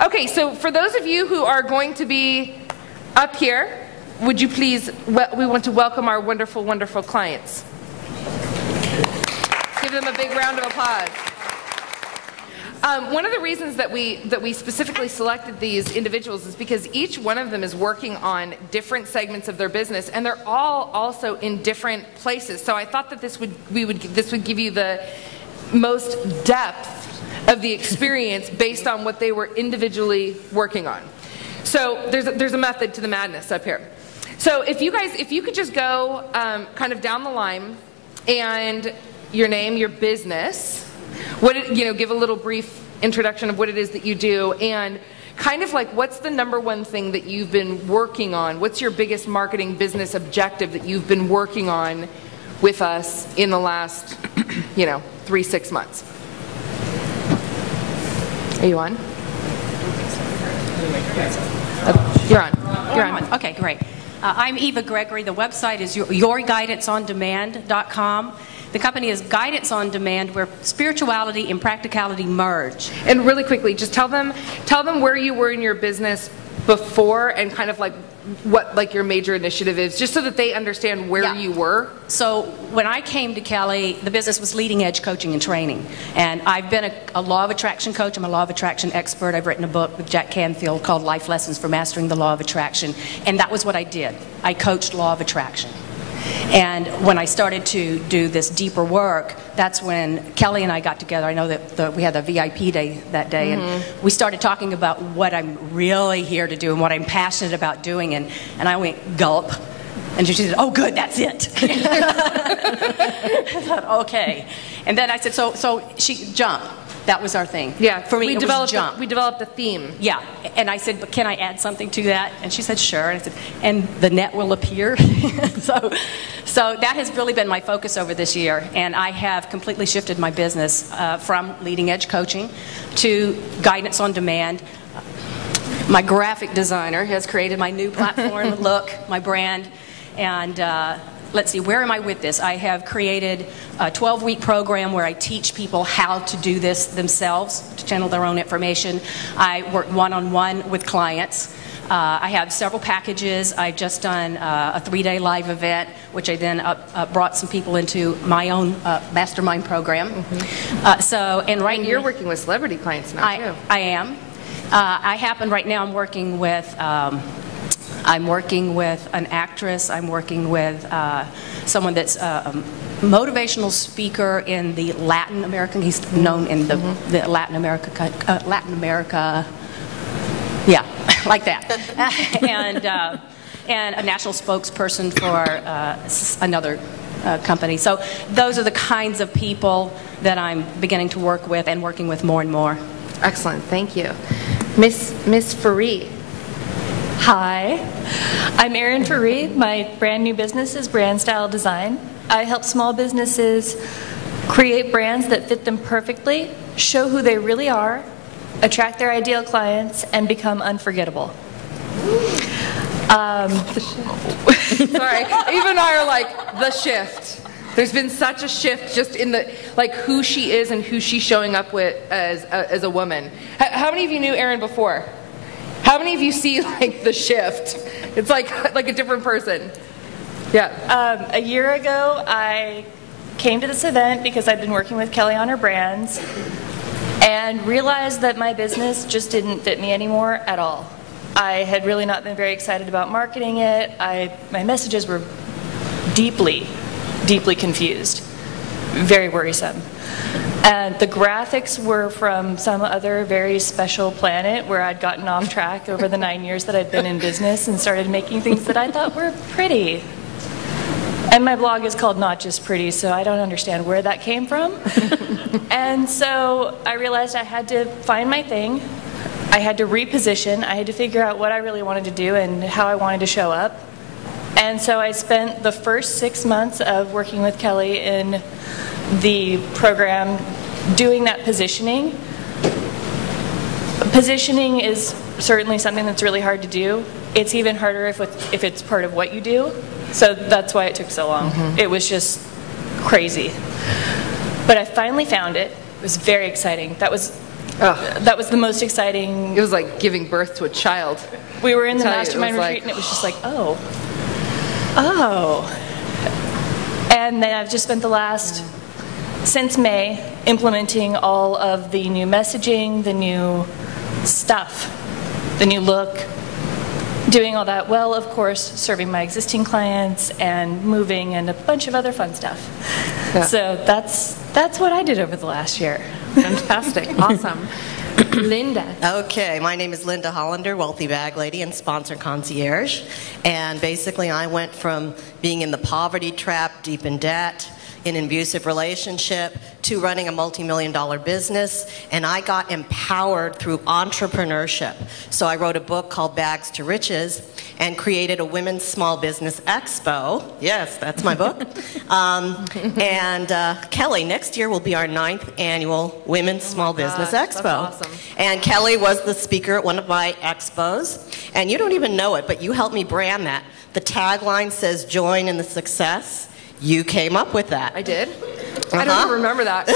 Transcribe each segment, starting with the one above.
Okay, so for those of you who are going to be up here, would you please, we want to welcome our wonderful, wonderful clients. Give them a big round of applause. One of the reasons that we specifically selected these individuals is because each one of them is working on different segments of their business, and they're all also in different places. So I thought that this would give you the most depth of the experience based on what they were individually working on. So there's a method to the madness up here. So if you could just go kind of down the line, and your name, your business, give a little brief introduction of what it is that you do, and kind of like what's the number one thing that you've been working on? What's your biggest marketing business objective that you've been working on with us in the last 3-6 months? Are you on? You're on. You're on. Okay, great. I'm Eva Gregory. The website is yourguidanceondemand.com. The company is Guidance on Demand, where spirituality and practicality merge. And really quickly, just tell them where you were in your business before, and kind of like what your major initiative is, just so that they understand where you were. So when I came to Kelly, the business was leading edge coaching and training. And I've been a law of attraction coach. I'm a law of attraction expert. I've written a book with Jack Canfield called Life Lessons for Mastering the Law of Attraction. And that was what I did. I coached law of attraction. And when I started to do this deeper work, that's when Kelly and I got together. I know that we had a VIP day that day, and we started talking about what I'm really here to do and what I'm passionate about doing. And I went, gulp. And she said, oh, good, that's it. I thought, okay. And then I said, so she jump. That was our thing. Yeah, for me, it was jump. We developed a theme. Yeah, and I said, but can I add something to that? And she said, sure. And I said, and the net will appear. so that has really been my focus over this year, and I have completely shifted my business from leading edge coaching to guidance on demand. My graphic designer has created my new platform, look, my brand, and let's see, where am I with this? I have created a 12-week program where I teach people how to do this themselves, to channel their own information. I work one-on-one with clients. I have several packages. I've just done a 3-day live event, which I then brought some people into my own mastermind program. And you're working with celebrity clients now, too. I am. Right now I'm working with an actress. I'm working with someone that's a motivational speaker in the Latin American. He's known in the Latin America, yeah, like that. And a national spokesperson for another company. So those are the kinds of people that I'm beginning to work with and working with more and more. Excellent, thank you. Miss Faree. Hi, I'm Erin Faree. My brand new business is Brand Style Design. I help small businesses create brands that fit them perfectly, show who they really are, attract their ideal clients, and become unforgettable. Sorry, Eva and I are like, the shift. There's been such a shift just in the, who she is and who she's showing up with as a woman. How many of you knew Erin before? How many of you see the shift? It's like a different person. Yeah. A year ago, I came to this event because I'd been working with Kelly on her brands and realized that my business just didn't fit me anymore at all. I had really not been very excited about marketing it. My messages were deeply confused, very worrisome. And the graphics were from some other very special planet where I'd gotten off track over the 9 years that I'd been in business and started making things that I thought were pretty. And my blog is called Not Just Pretty, so I don't understand where that came from. And so I realized I had to find my thing. I had to reposition. I had to figure out what I really wanted to do and how I wanted to show up. And so I spent the first 6 months of working with Kelly in the program doing that positioning. Positioning is certainly something that's really hard to do. It's even harder if it's part of what you do. So that's why it took so long. It was just crazy. But I finally found it. It was very exciting. That was That was the most exciting. It was like giving birth to a child. We were in the Tell you, mastermind it was retreat, like- and it was just like, oh. And then I've just spent the last, since May, implementing all of the new messaging, the new stuff, the new look, doing all that, well, of course, serving my existing clients and moving and a bunch of other fun stuff. Yeah. So that's what I did over the last year. Fantastic. Awesome. Linda. Okay, my name is Linda Hollander, Wealthy Bag Lady and Sponsor Concierge. And basically I went from being in the poverty trap, deep in debt, in an abusive relationship, to running a multi-million-dollar business, and I got empowered through entrepreneurship. So I wrote a book called Bags to Riches and created a Women's Small Business Expo. Yes, that's my book. Kelly, next year will be our 9th annual Women's Small Business Expo. That's awesome. And Kelly was the speaker at one of my expos, and you don't even know it, but you helped me brand that. The tagline says, "Join in the success." You came up with that. I did? I don't even remember that.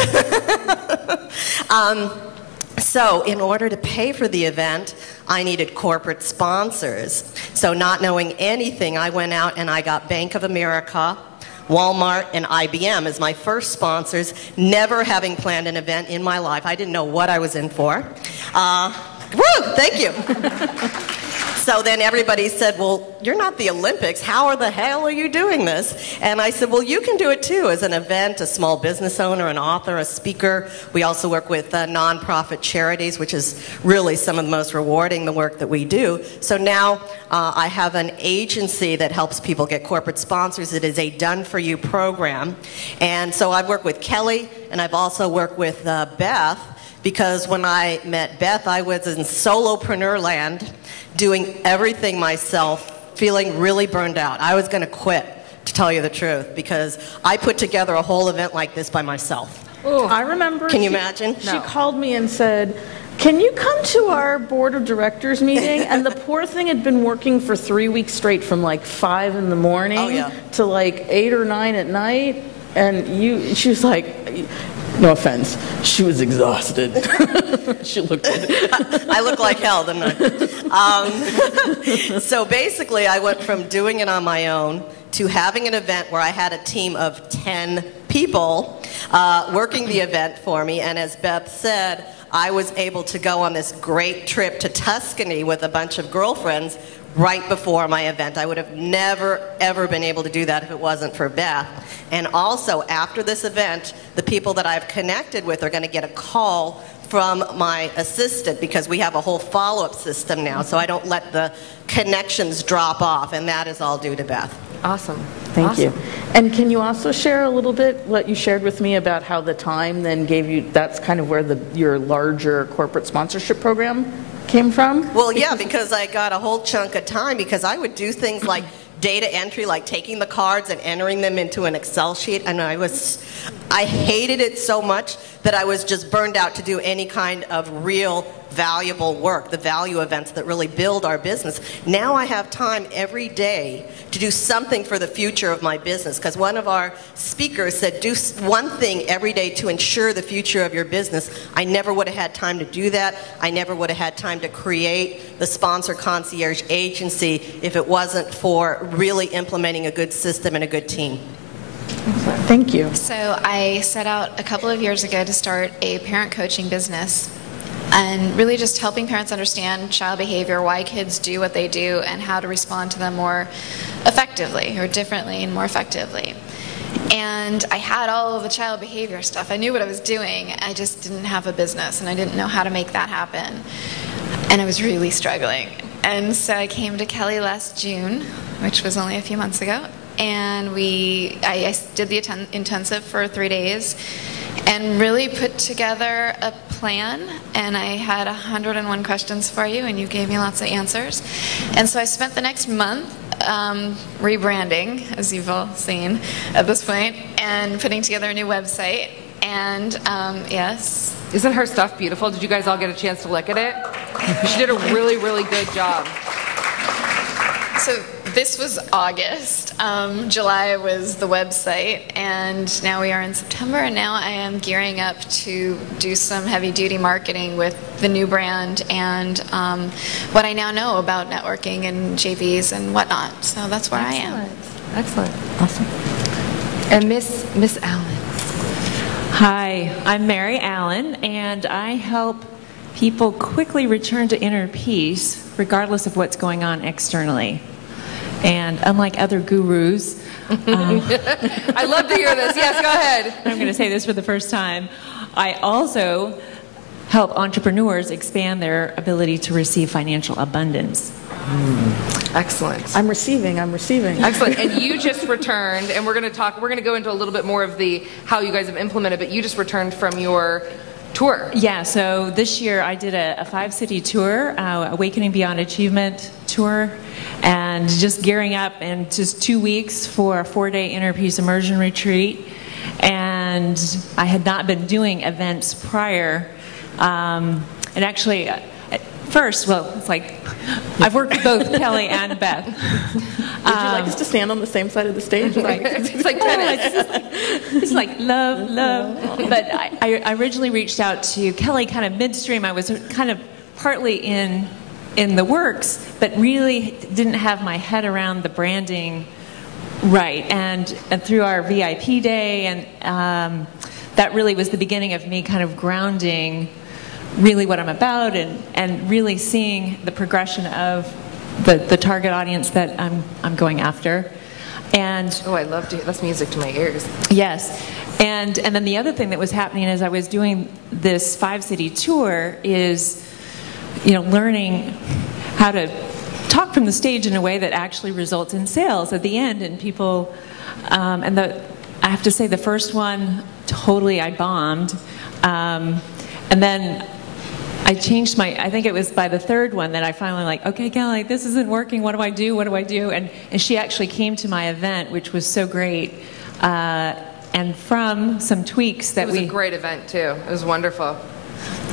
So in order to pay for the event, I needed corporate sponsors. So not knowing anything, I went out and I got Bank of America, Walmart, and IBM as my first sponsors, never having planned an event in my life. I didn't know what I was in for. Woo! Thank you. So then everybody said, well, you're not the Olympics. How the hell are you doing this? And I said, well, you can do it too as an event, a small business owner, an author, a speaker. We also work with nonprofit charities, which is really some of the most rewarding, the work that we do. So now I have an agency that helps people get corporate sponsors. It is a done-for-you program. And so I've worked with Kelly, and I've also worked with Beth, because when I met Beth, I was in solopreneur land, doing everything myself, feeling really burned out. I was going to quit, to tell you the truth, because I put together a whole event like this by myself. Oh, I remember. Can you imagine? She called me and said, can you come to our board of directors meeting? And the poor thing had been working for 3 weeks straight from like 5 in the morning to like 8 or 9 at night. And she was like, no offense, she was exhausted. She looked good. I look like hell, didn't I? So basically, I went from doing it on my own to having an event where I had a team of 10 people working the event for me. And as Beth said, I was able to go on this great trip to Tuscany with a bunch of girlfriends right before my event. I would have never, ever been able to do that if it wasn't for Beth. And also, after this event, the people that I've connected with are going to get a call from my assistant, because we have a whole follow-up system now, so I don't let the connections drop off, and that is all due to Beth. Awesome. Thank you. And can you also share a little bit what you shared with me about how the time then gave you, that's kind of where your larger corporate sponsorship program came from? Well, yeah, because I got a whole chunk of time, because I would do things like data entry, like taking the cards and entering them into an Excel sheet, and I hated it so much that I was just burned out to do any kind of real valuable work, the value events that really build our business. Now I have time every day to do something for the future of my business, because one of our speakers said, do one thing every day to ensure the future of your business. I never would have had time to do that. I never would have had time to create the Sponsor Concierge Agency if it wasn't for really implementing a good system and a good team. Thank you. So I set out a couple of years ago to start a parent coaching business, and really just helping parents understand child behavior, why kids do what they do, and how to respond to them more effectively, or differently and more effectively. And I had all of the child behavior stuff. I knew what I was doing. I just didn't have a business, and I didn't know how to make that happen. And I was really struggling. And so I came to Kelly last June, which was only a few months ago, and I did the intensive for 3 days and really put together a plan, and I had 101 questions for you, and you gave me lots of answers. And so I spent the next month rebranding, as you've all seen at this point, and putting together a new website. And yes. Isn't her stuff beautiful? Did you guys all get a chance to look at it? She did a really, really good job. So This was August. July was the website, and now we are in September, and now I am gearing up to do some heavy-duty marketing with the new brand and what I now know about networking and JVs and whatnot. So that's where I am. Excellent. Awesome. And Miss Allen. Hi, I'm Mary Allen, and I help people quickly return to inner peace regardless of what's going on externally. And unlike other gurus, I love to hear this. Yes, go ahead. I'm going to say this for the first time. I also help entrepreneurs expand their ability to receive financial abundance. Excellent. I'm receiving. Excellent. And you just returned, and we're going to go into a little bit more of the how you guys have implemented, but you just returned from your tour. Yeah, so this year I did a 5-city tour, Awakening Beyond Achievement tour, and just gearing up in just 2 weeks for a 4-day inner peace immersion retreat. And I had not been doing events prior. And actually, at first, well, it's like I've worked with both Kelly and Beth. Would you like us to stand on the same side of the stage? It's like tennis. It's like love. But I originally reached out to Kelly kind of midstream. I was kind of partly in the works, but really didn't have my head around the branding right. And through our VIP day, and that really was the beginning of me kind of grounding really what I'm about and really seeing the progression of the target audience that I'm going after. And oh, I love to. That's music to my ears. Yes, and then the other thing that was happening as I was doing this 5-city tour is, learning how to talk from the stage in a way that actually results in sales at the end. And people, I have to say, the first one totally I bombed, and then I changed I think it was by the third one that I finally like, okay, Kelly, this isn't working. What do I do? And she actually came to my event, which was so great. And from some tweaks that it was a great event too. It was wonderful.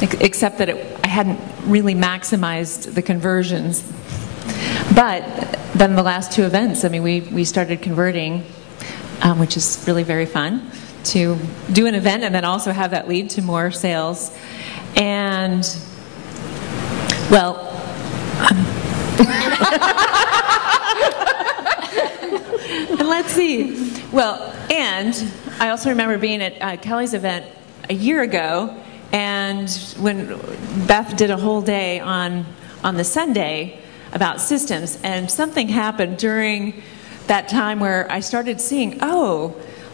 Except that I hadn't really maximized the conversions. But then the last 2 events, I mean, we started converting, which is really very fun, to do an event and then also have that lead to more sales. And, well, and let's see. Well, and I also remember being at Kelly's event a year ago, and when Beth did a whole day on the Sunday about systems, and something happened during that time where I started seeing,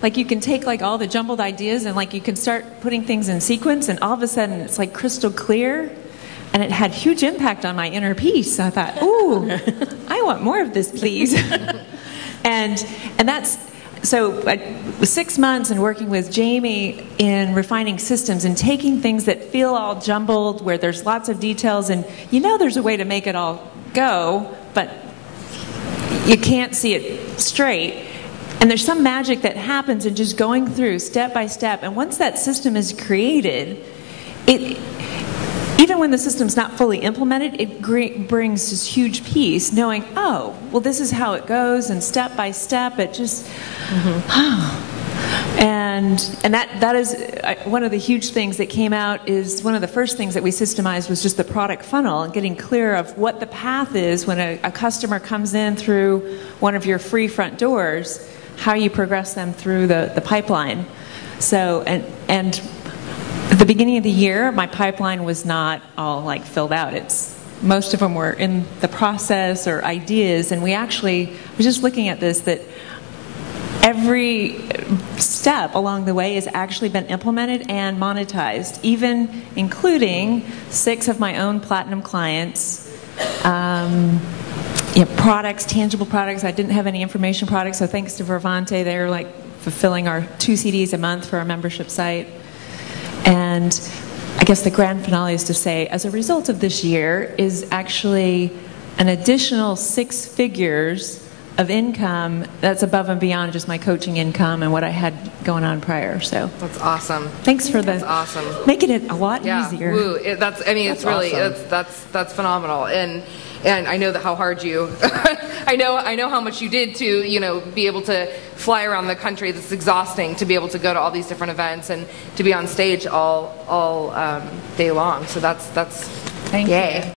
like you can take like all the jumbled ideas and like you can start putting things in sequence, and all of a sudden it's like crystal clear, and it had huge impact on my inner peace. So I thought, ooh, I want more of this, please. and that's, so I was 6 months and working with Jamie in refining systems and taking things that feel all jumbled, where there's lots of details, and there's a way to make it all go, but you can't see it straight. And there's some magic that happens in just going through step by step. And once that system is created, even when the system's not fully implemented, it brings this huge peace, knowing, oh, well, this is how it goes, and step by step, it just, and that is one of the huge things that came out. Is one of the first things that we systemized was just the product funnel, and getting clear of what the path is when a customer comes in through one of your free front doors, how you progress them through the pipeline. So, and at the beginning of the year, my pipeline was not all like filled out. Most of them were in the process or ideas, and we actually was just looking at this, that every step along the way has actually been implemented and monetized, even including 6 of my own platinum clients. Products, tangible products. I didn't have any information products, so thanks to Vervante, they're like fulfilling our 2 CDs a month for our membership site. And I guess the grand finale is to say, as a result of this year, is actually an additional 6 figures of income that's above and beyond just my coaching income and what I had going on prior. So that's awesome. Thanks for That's awesome. making it a lot easier. Woo. It's really awesome. that's phenomenal. And I know how hard you I know how much you did to be able to fly around the country. That's exhausting to be able to go to all these different events and to be on stage all day long. So that's Thank yay. you.